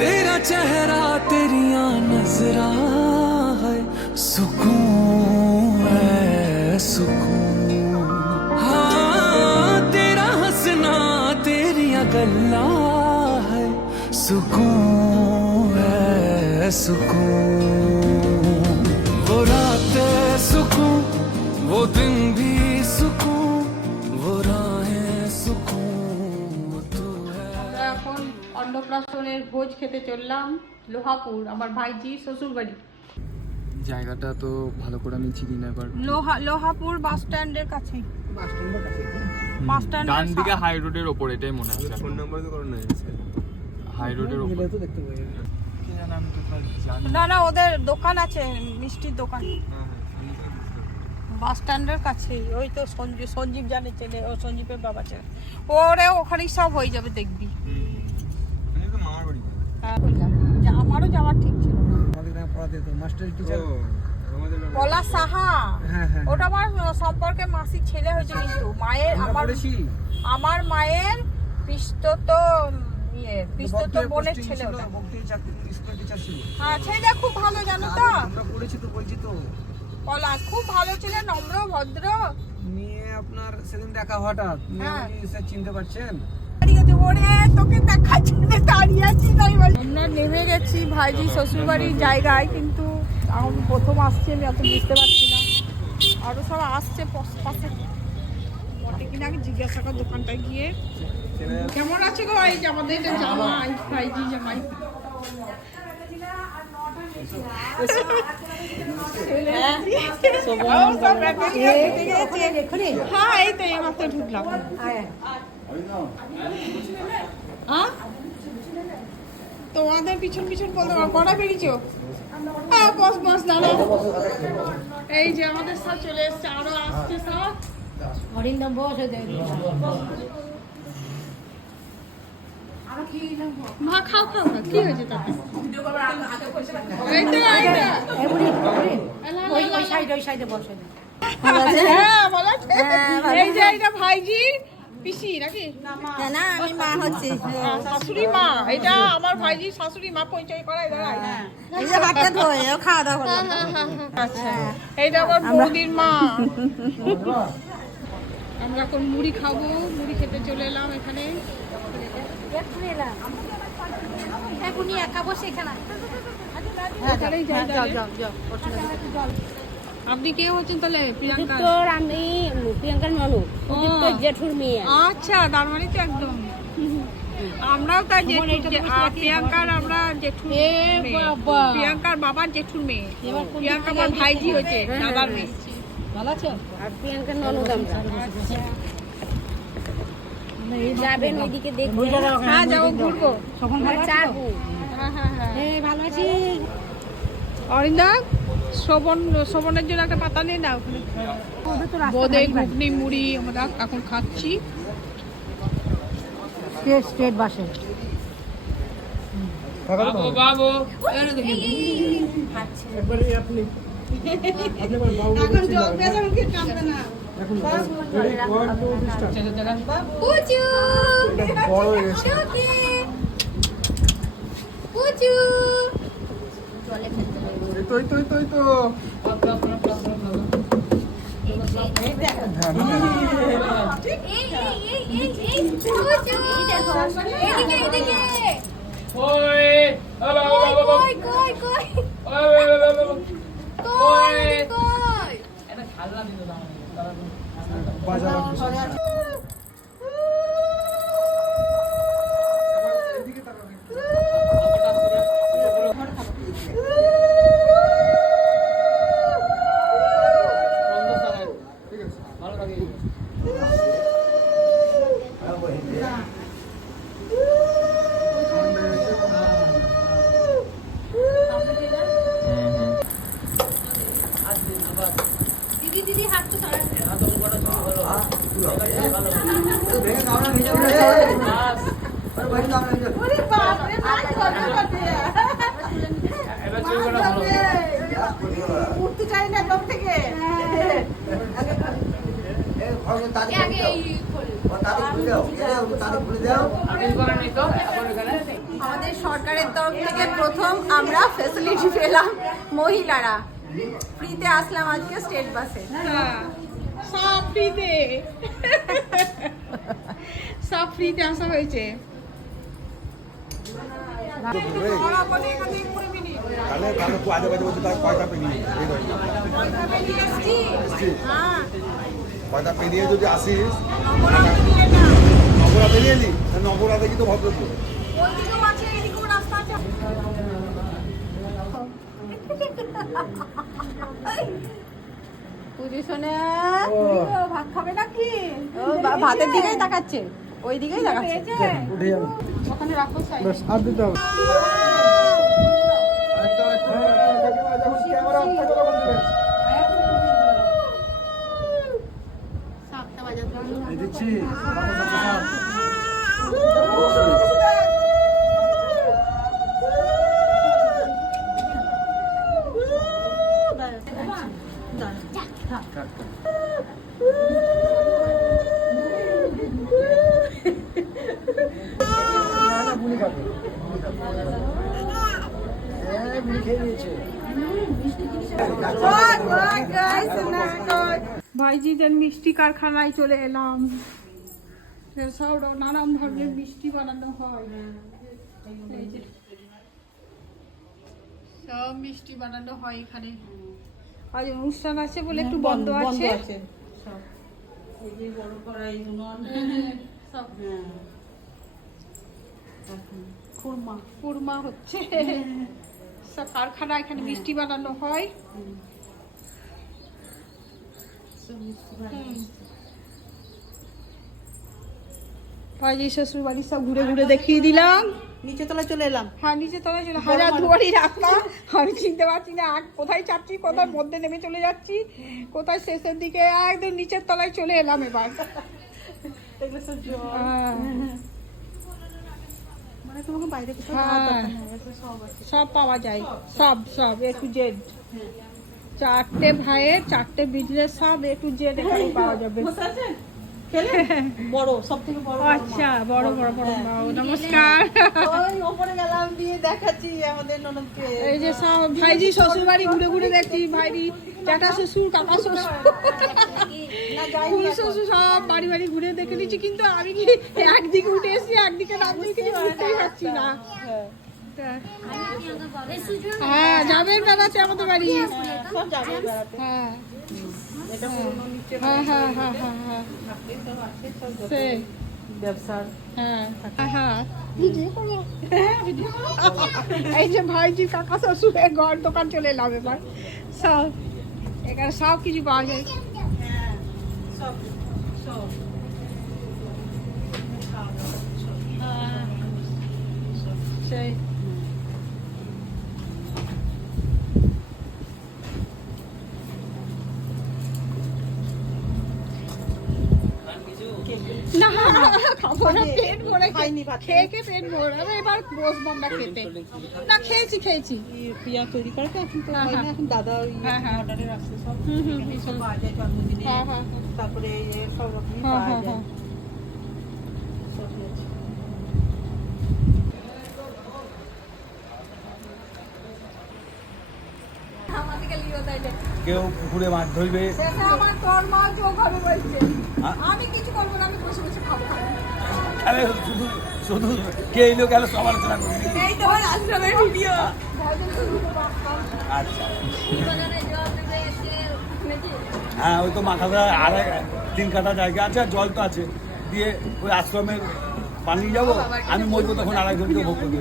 तेरा चेहरा तेरिया नजरा है सुकून है सुकून। हाँ तेरा हंसना तेरिया गल्ला है सुकून है सुकून। वो रातें सुकून वो दिन भी सुकून वो राहें सुकून वो तू है। এখন অন্নপ্রাশনের ভোজ খেতে চললাম লোহাপুর, আমার ভাইজি শ্বশুর বাড়ি। জায়গাটা তো ভালো করে আমি চিনি না, এবার লোহাপুর বাস স্ট্যান্ডের কাছে। বাস স্ট্যান্ড ডান দিকে হাই রোডের ওপর, এটাই মনে আছে। ফোন নাম্বার তো করো না হাই রোডের ওপর তো দেখতে পাই। কি জানি, আমি তো তার জানি না না, ওদের দোকান আছে, মিষ্টির দোকান বাস স্ট্যান্ডের কাছেই। ওই তো সঞ্জীব জানে ছেলে, ও সঞ্জীবের বাবা ছেলে, ওরে ওখানেই সব হয়ে যাবে দেখবি। মানে তো মামার বাড়ি। হ্যাঁ, আমারও যাওয়ার ঠিক ছিল। আমাদের এখানে পড়াতে তো মাস্টার টিচার আমাদের পলা সাহা, হ্যাঁ হ্যাঁ ওটা আমার সম্পর্কে মাসির ছেলে হয়েছে, কিন্তু মায়ের আমার মায়ের পিস্তত বোনের ছেলে ওটা। ভক্তি চাকরি স্কুল টিচার ছিল। হ্যাঁ, ছেলেটা খুব ভালো, জানো তো। আমরা পড়েছি তো, বলছি তো। পলাশ খুব ভালো ছিল, নম্র ভদ্র। নিয়ে আপনার সেদিন দেখা হঠাৎ, হ্যাঁ। আপনি স্যার চিনতে পারছেন? আমরা নেমে গেছি ভাইজি শ্বশুরবাড়ির জায়গায়, কিন্তু আমি প্রথম আসছি, আমি অত বুঝতে পারছি না। আরো সব আসছে পাশে, বটে কিনা আগে জিজ্ঞাসা কর দোকানটায় গিয়ে। কেমন আছে গো এই যে আমাদের এটা জামাই, ভাইজি জামাই। হ্যাঁ, এই তো এই মাত্র ঢুকলাম। তোমাদের পিছন পিছন বলতে পারো, কটা বেরিয়েছো? হ্যাঁ, বস বস দাঁড়া। এই যে আমাদের সব চলে এসছে, আরো আসছে সব। অরিন্দম বস মা খাও খাও খাও, কি হয়েছে তাতে? এই তো হ্যাঁ, বলো। এই যে এটা ভাইজির পিসি নাকি? না, আমি মা হচ্ছি। শাশুড়ি মা, এটা আমার ভাইজির শাশুড়ি মা, পরিচয় করাই দাঁড়ায়। এই যে হাতটা ধোয়, ও খাওয়া দাওয়া করে। আচ্ছা, এইটা আমার বৌদির মা। আমরা এখন মুড়ি খাবো, মুড়ি খেতে চলে এলাম এখানে। এখনই একা বসে এখানে। এখানেই যাই তাহলে। আপনি কে হচ্ছেন তাহলে? প্রিয়াঙ্কা? আমি প্রিয়াঙ্কার মানুষ, জেঠুর মেয়ে। আচ্ছা, তার মানে তো একদম আমরাও তার প্রিয়াঙ্কার, আমরা জেঠুর মেয়ে। প্রিয়াঙ্কার বাবার জেঠুর মেয়ে। প্রিয়াঙ্কা আমার ভাইজি হচ্ছে, দাদার মেয়ে। ভালো আছো? আর প্রিয়াঙ্কার ননদ আমরা। যাবেন ওইদিকে দেখতে? হ্যাঁ, যাবো, ঘুরবো। যাবো। হ্যাঁ, ভালো আছি। অরিন্দা, শ্রবণের জন্য একটা পাতা নিয়ে দাও। বোঁদে ঘুগনি মুড়ি আমরা এখন খাচ্ছি। স্টেট বাসে বাবু দিদি হাত তো সারা উঠতে চাই না লোক থেকে। আমাদের সরকারের তরফ থেকে প্রথম আমরা ফ্যাসিলিটি পেলাম মহিলারা, ফ্রিতে আসলাম আজকে স্টেট বাসে। সব ফ্রিতে, সব ফ্রিতে আসা হয়েছে। তাহলে তুই আজে বাজে বলছিস তার পয়সা পেরিয়ে পয়সা পেরিয়ে যদি আসিস নগরা পেরিয়ে এলি নগরা দেখি তো ভদ্রপুর ভাত খাবে নাকি? ভাতের দিকেই তাকাচ্ছে, ওই দিকেই তাকাচ্ছে। ওখানে রাখো আর দিতে হবে দিচ্ছি ভাইজিদের মিষ্টি কারখানায় চলে এলাম। সব নানান ধরনের মিষ্টি বানানো হয়, এই যে সব মিষ্টি বানানো হয় এখানে। আজ অনুষ্ঠান আছে বলে একটু বন্ধ আছে। কুরমা হচ্ছে সব কারখানা, এখানে মিষ্টি বানানো হয়। ভাইজি শ্বশুর বাড়ি সব ঘুরে ঘুরে দেখিয়ে দিলাম। নিচে তলায় চলে এলাম। হ্যাঁ নিচে তলায় চলে হাজার দুয়ারি রাস্তা, আমি চিনতে পারছি না কোথায় যাচ্ছি, কোথায় মধ্যে নেমে চলে যাচ্ছি, কোথায় শেষের দিকে, একদম নিচের তলায় চলে এলাম এবার। মানে তোমাকে বাইরে সব পাওয়া যায়, সব সব এ টু জেড। চারটে ভাইয়ের চারটে বিজনেস, সব এ টু জেড এখানে পাওয়া যাবে। বড়, সব থেকে বড়। আচ্ছা বড় বড় বড়, নমস্কার। ওই ওপরে গেলাম দিয়ে দেখাচ্ছি আমাদের ননদকে। এই যে সব ভাইজি শ্বশুর বাড়ি ঘুরে ঘুরে দেখছি, ভাইজি জ্যাঠা শ্বশুর, কাকা শ্বশুর, ফুল শ্বশুর সব বাড়ি বাড়ি ঘুরে দেখে নিচ্ছি। কিন্তু আমি কি একদিকে উঠে এসেছি, একদিকে নামছি, কিছু বুঝতেই পারছি না। হ্যাঁ যাবেন বেড়াচ্ছে আমাদের বাড়ি। সব যাবে বেড়াতে। হ্যাঁ এটা পুরনো নিচে হ্যাঁ হ্যাঁ হ্যাঁ হ্যাঁ হ্যাঁ সেই ব্যবসার। হ্যাঁ হ্যাঁ এই যে ভাইজি কাকা শ্বশুরের ঘর দোকান চলে এলাম এবার। সব এখানে সব কিছু পাওয়া যায়। সব সব সেই না খাবো না, পেট ভরে খাইনি ভাত। খেয়ে খেয়ে পেট ভরে, আমি এবার বসবো আমরা খেতে। না খেয়েছি পিয়া তৈরি করে তো এখন তো হ্যাঁ, হয় না, হ্যাঁ। এখন দাদা ওই হ্যাঁ, হ্যাঁ। অর্ডারে আসছে সব। হুম, হুম, এখানে সব পাওয়া যায় জন্মদিনে, হ্যাঁ হ্যাঁ তারপরে এই যে সব রকমই হ্যাঁ পাওয়া হ্যাঁ যায়। হ্যাঁ। সবই আছে। আমাদেরকে লিও তাইলে কেউ পুকুরে মাছ ধরবে শেষে আমার তোর মা চোখ হবে বলছে, হ্যাঁ? আমি কিছু করবো না, আমি বসে বসে খাবো। তাহলে শুধু শুধু কে এলো গেল সব আলোচনা করবি এই তোমার আশ্রমের ভিডিও। আচ্ছা হ্যাঁ ওই তো মাথাটা আর 3 কাঠা জায়গা আছে আর জল তো আছে, দিয়ে ওই আশ্রমের পানি যাবো, আমি মরবো তখন আরেকজনকে ভোগ করবো।